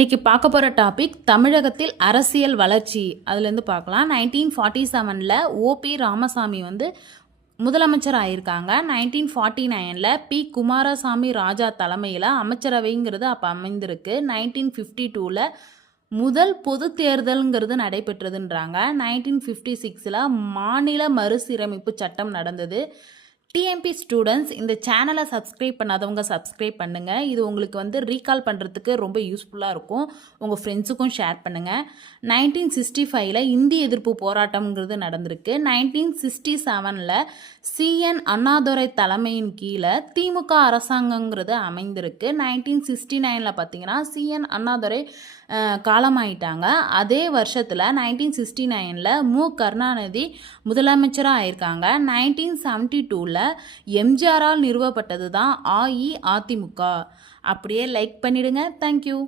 இன்னைக்கு பார்க்க போகிற டாபிக் தமிழகத்தில் அரசியல் வளர்ச்சி. அதுலேருந்து பார்க்கலாம். 1947 ஓபி ராமசாமி முதலமைச்சர் ஆயிருக்காங்க. 1949 பி குமாரசாமி ராஜா தலைமையில் அமைச்சரவைங்கிறது அப்போ அமைந்திருக்கு. 1952 முதல் பொது தேர்தலுங்கிறது நடைபெற்றதுன்றாங்க. 1956 மாநில மறுசீரமைப்பு சட்டம் நடந்தது. டிஎம்பி ஸ்டூடெண்ட்ஸ், இந்த சேனலை சப்ஸ்கிரைப் பண்ணாதவங்க சப்ஸ்கிரைப் பண்ணுங்கள். இது உங்களுக்கு ரீகால் பண்ணுறதுக்கு ரொம்ப யூஸ்ஃபுல்லாக இருக்கும். உங்கள் ஃப்ரெண்ட்ஸுக்கும் ஷேர் பண்ணுங்கள். 1965 இந்திய எதிர்ப்பு போராட்டம்ங்கிறது நடந்திருக்கு. 1967 சிஎன் அண்ணாதுரை தலைமையின் கீழே திமுக அரசாங்கங்கிறது அமைந்திருக்கு. 1969 பார்த்தீங்கன்னா சிஎன் அண்ணாதுரை காலமாயிட்டாங்க. அதே வருஷத்தில் 1969 மு கருணாநிதி முதலமைச்சராக ஆயிருக்காங்க. 1972 எம்ஜிஆரால் நிறுவப்பட்டது தான் அஇஅதிமுக. அப்படியே லைக் பண்ணிடுங்க. தேங்க்யூ.